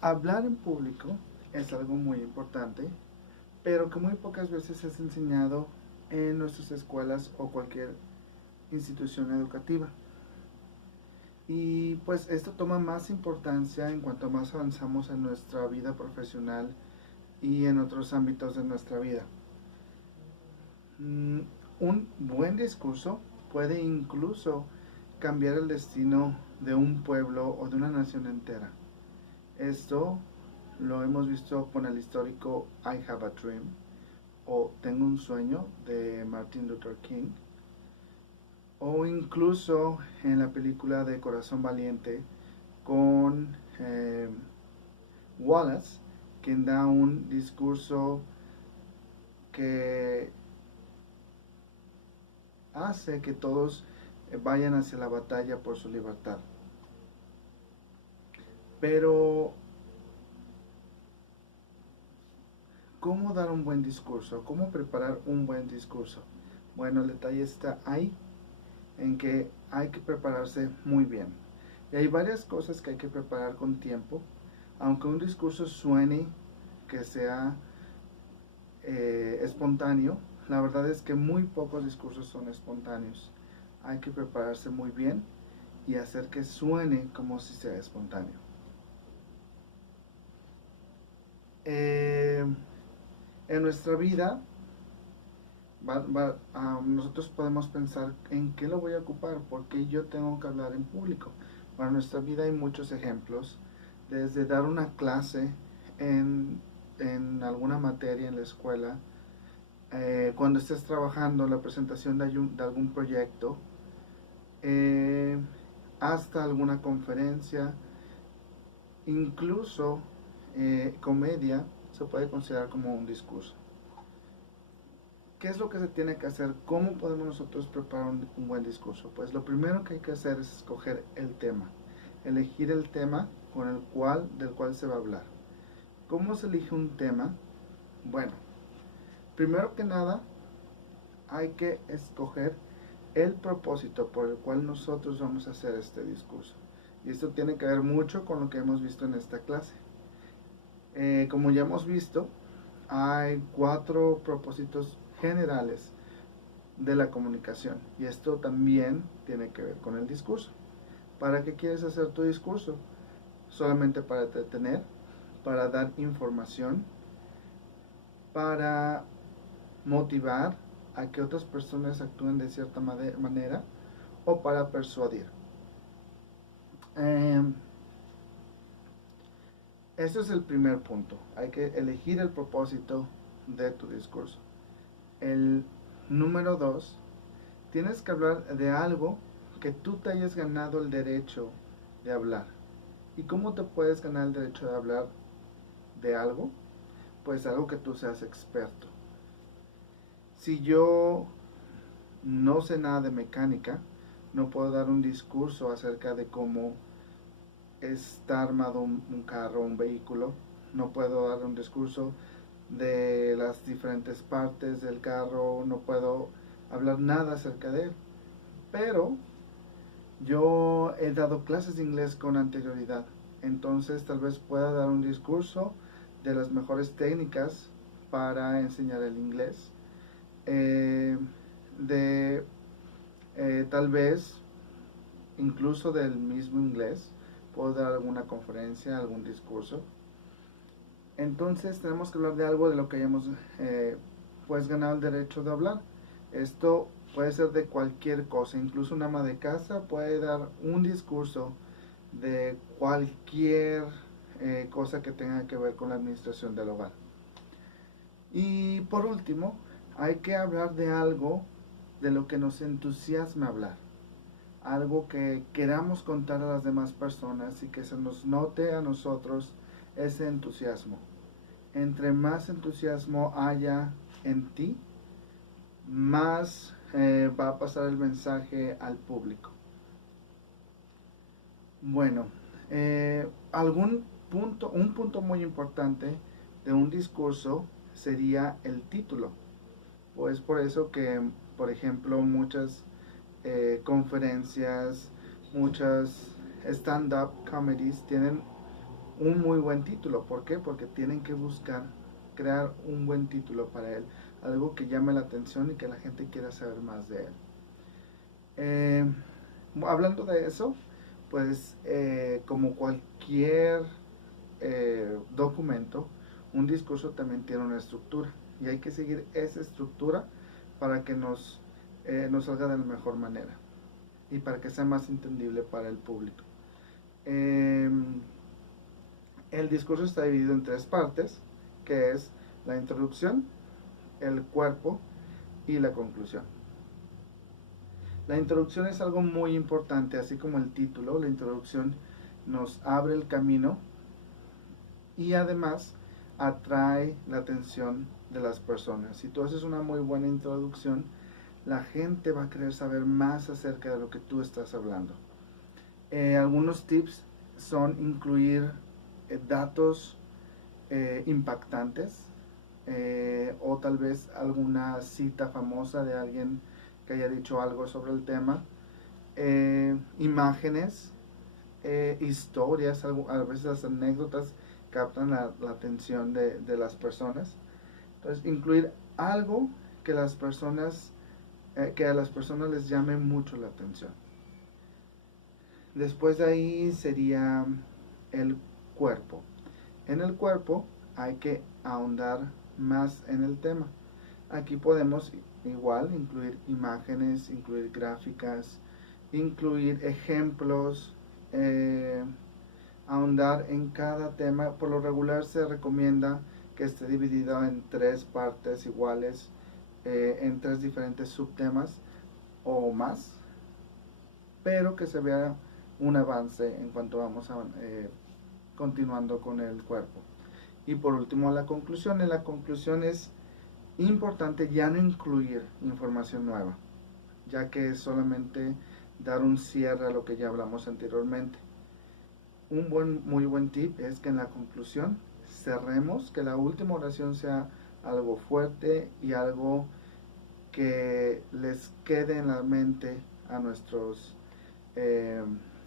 Hablar en público es algo muy importante, pero que muy pocas veces es enseñado en nuestras escuelas o cualquier institución educativa. Y pues esto toma más importancia en cuanto más avanzamos en nuestra vida profesional y en otros ámbitos de nuestra vida. Mm, un buen discurso puede incluso cambiar el destino de un pueblo o de una nación entera. Esto lo hemos visto con el histórico I Have a Dream o Tengo un sueño de Martin Luther King, o incluso en la película de Corazón Valiente con Wallace, quien da un discurso que hace que todos vayan hacia la batalla por su libertad. Pero, ¿cómo dar un buen discurso? ¿Cómo preparar un buen discurso? Bueno, el detalle está ahí, en que hay que prepararse muy bien. Y hay varias cosas que hay que preparar con tiempo, aunque un discurso suene que sea espontáneo, la verdad es que muy pocos discursos son espontáneos. Hay que prepararse muy bien y hacer que suene como si sea espontáneo. Eh, en nuestra vida, nosotros podemos pensar en qué lo voy a ocupar, por qué yo tengo que hablar en público. Para nuestra vida hay muchos ejemplos, desde dar una clase en, en alguna materia en la escuela, cuando estés trabajando la presentación de algún proyecto, eh, hasta alguna conferencia, incluso comedia se puede considerar como un discurso. ¿Qué es lo que se tiene que hacer? ¿Cómo podemos nosotros preparar un buen discurso? Pues lo primero que hay que hacer es escoger el tema, elegir el tema del cual se va a hablar. ¿Cómo se elige un tema? Bueno, primero que nada hay que escoger el propósito por el cual nosotros vamos a hacer este discurso. Y esto tiene que ver mucho con lo que hemos visto en esta clase. Como ya hemos visto, hay 4 propósitos generales de la comunicación y esto también tiene que ver con el discurso. ¿Para qué quieres hacer tu discurso? Solamente para entretener, para dar información, para motivar a que otras personas actúen de cierta manera o para persuadir. Eh, Ese es el primer punto. Hay que elegir el propósito de tu discurso. El número 2, tienes que hablar de algo que tú te hayas ganado el derecho de hablar. ¿Y cómo te puedes ganar el derecho de hablar de algo? Pues algo que tú seas experto. Si yo no sé nada de mecánica, no puedo dar un discurso acerca de cómo está armado un carro, un vehículo. No puedo dar un discurso de las diferentes partes del carro, no puedo hablar nada acerca de él. Pero yo he dado clases de inglés con anterioridad, entonces tal vez pueda dar un discurso de las mejores técnicas para enseñar el inglés, eh, de tal vez incluso del mismo inglés, puedo dar alguna conferencia, algún discurso. Entonces tenemos que hablar de algo de lo que hayamos pues ganado el derecho de hablar. Esto puede ser de cualquier cosa, incluso una ama de casa puede dar un discurso de cualquier cosa que tenga que ver con la administración del hogar. Y por último, hay que hablar de algo de lo que nos entusiasme hablar, algo que queramos contar a las demás personas y que se nos note a nosotros ese entusiasmo. Entre más entusiasmo haya en ti, más va a pasar el mensaje al público. Bueno, un punto muy importante de un discurso sería el título. Pues por eso que, por ejemplo, muchas conferencias, muchas stand-up comedies tienen un muy buen título. ¿Por qué? Porque tienen que buscar crear un buen título para él, algo que llame la atención y que la gente quiera saber más de él. Eh, Hablando de eso, pues como cualquier documento, un discurso también tiene una estructura y hay que seguir esa estructura para que nos salga de la mejor manera y para que sea más entendible para el público. Eh, el discurso está dividido en tres partes, que es la introducción, el cuerpo y la conclusión. La introducción es algo muy importante, así como el título. La introducción nos abre el camino y además atrae la atención de las personas. Si tú haces una muy buena introducción, la gente va a querer saber más acerca de lo que tú estás hablando. Algunos tips son incluir datos impactantes, o tal vez alguna cita famosa de alguien que haya dicho algo sobre el tema, imágenes, historias, a veces las anécdotas captan la atención de las personas. Entonces, incluir algo que que a las personas les llame mucho la atención. Después de ahí sería el cuerpo. En el cuerpo hay que ahondar más en el tema. Aquí podemos igual incluir imágenes, incluir gráficas, incluir ejemplos, ahondar en cada tema. Por lo regular se recomienda que esté dividido en tres partes iguales, en tres diferentes subtemas o más, pero que se vea un avance en cuanto vamos continuando con el cuerpo. Y por último, la conclusión. En la conclusión es importante ya no incluir información nueva, ya que es solamente dar un cierre a lo que ya hablamos anteriormente. Un muy buen tip es que en la conclusión cerremos, que la última oración sea algo fuerte y algo que les quede en la mente a nuestros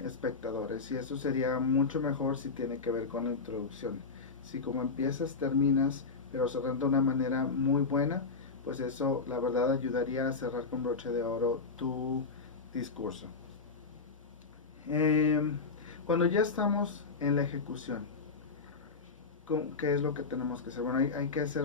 espectadores. Y eso sería mucho mejor si tiene que ver con la introducción. Si como empiezas, terminas, pero cerrando de una manera muy buena, pues eso la verdad ayudaría a cerrar con broche de oro tu discurso. Cuando ya estamos en la ejecución, ¿qué es lo que tenemos que hacer? Bueno, hay que hacer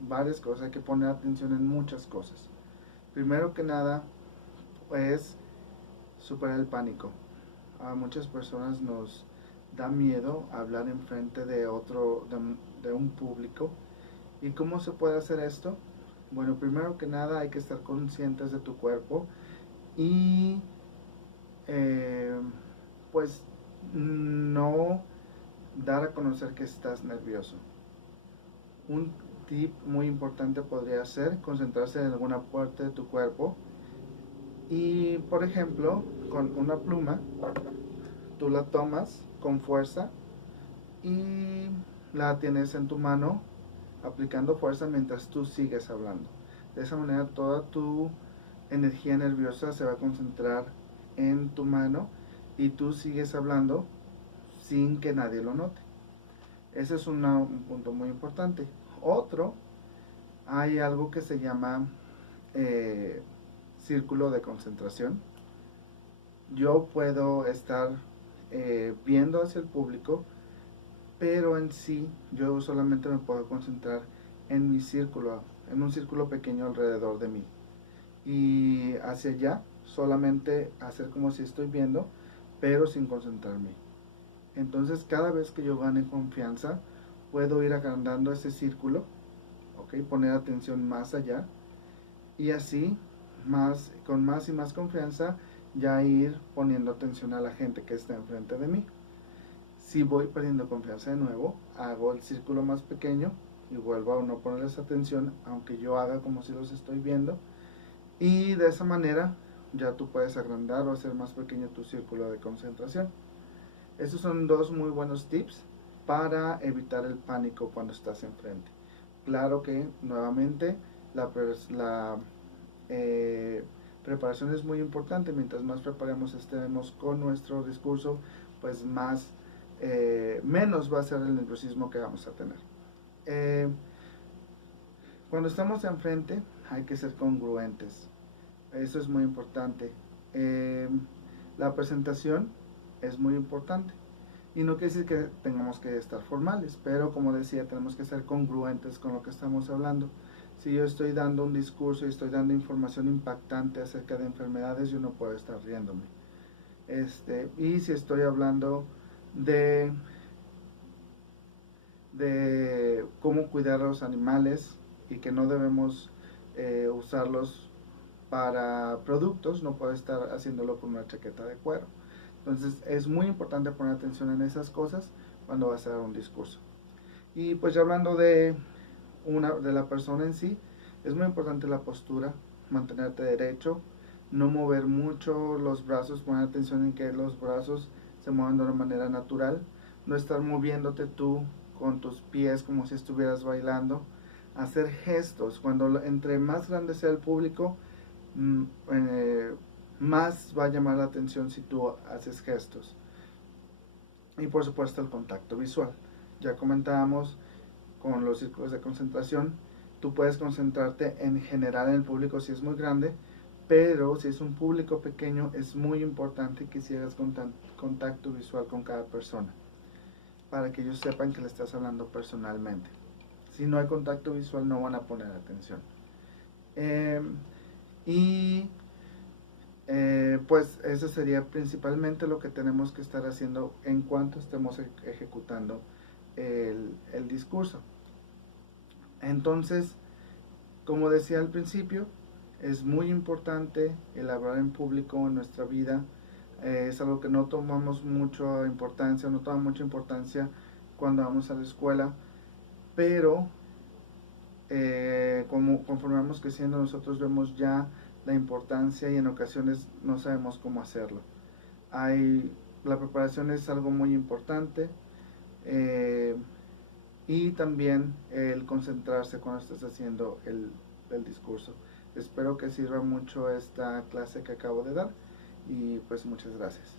varias cosas, hay que poner atención en muchas cosas. Primero que nada, es superar el pánico. A muchas personas nos da miedo hablar en frente de de un público. ¿Y cómo se puede hacer esto? Bueno, primero que nada hay que estar conscientes de tu cuerpo y pues no dar a conocer que estás nervioso. Un tip muy importante podría ser concentrarse en alguna parte de tu cuerpo y, por ejemplo, con una pluma, tú la tomas con fuerza y la tienes en tu mano aplicando fuerza mientras tú sigues hablando. De esa manera toda tu energía nerviosa se va a concentrar en tu mano y tú sigues hablando sin que nadie lo note. Ese es un punto muy importante. Otro, hay algo que se llama círculo de concentración. Yo puedo estar viendo hacia el público, pero en sí yo solamente me puedo concentrar en mi círculo, en un círculo pequeño alrededor de mí. Y hacia allá solamente hacer como si estoy viendo, pero sin concentrarme. Entonces cada vez que yo gane confianza, puedo ir agrandando ese círculo, ¿ok? Poner atención más allá y así, con más y más confianza, ya ir poniendo atención a la gente que está enfrente de mí. Si voy perdiendo confianza de nuevo, hago el círculo más pequeño y vuelvo a no ponerles atención, aunque yo haga como si los estoy viendo. Y de esa manera ya tú puedes agrandar o hacer más pequeño tu círculo de concentración. Estos son dos muy buenos tips para evitar el pánico cuando estás enfrente. Claro que nuevamente la preparación es muy importante. Mientras más preparemos estemos con nuestro discurso, pues más menos va a ser el nerviosismo que vamos a tener. Cuando estamos enfrente hay que ser congruentes. Eso es muy importante. La presentación es muy importante. Y no quiere decir que tengamos que estar formales, pero como decía, tenemos que ser congruentes con lo que estamos hablando. Si yo estoy dando un discurso y estoy dando información impactante acerca de enfermedades, yo no puedo estar riéndome. Y si estoy hablando de cómo cuidar a los animales y que no debemos usarlos para productos, no puedo estar haciéndolo con una chaqueta de cuero. Entonces es muy importante poner atención en esas cosas cuando vas a dar un discurso. Y pues ya hablando de la persona en sí, es muy importante la postura, mantenerte derecho, no mover mucho los brazos, poner atención en que los brazos se muevan de una manera natural, no estar moviéndote tú con tus pies como si estuvieras bailando, hacer gestos. Cuando entre más grande sea el público, más va a llamar la atención si tú haces gestos. Y por supuesto el contacto visual. Ya comentábamos con los círculos de concentración, tú puedes concentrarte en general en el público si es muy grande, pero si es un público pequeño es muy importante que hicieras contacto visual con cada persona, para que ellos sepan que le estás hablando personalmente. Si no hay contacto visual no van a poner atención. Pues eso sería principalmente lo que tenemos que estar haciendo en cuanto estemos ejecutando el discurso. Entonces, como decía al principio, es muy importante el hablar en público en nuestra vida. Es algo que no tomamos mucha importancia, no toma mucha importancia cuando vamos a la escuela, pero conforme vamos creciendo nosotros vemos ya la importancia y en ocasiones no sabemos cómo hacerlo. La preparación es algo muy importante, y también el concentrarse cuando estés haciendo el discurso. Espero que sirva mucho esta clase que acabo de dar y pues muchas gracias.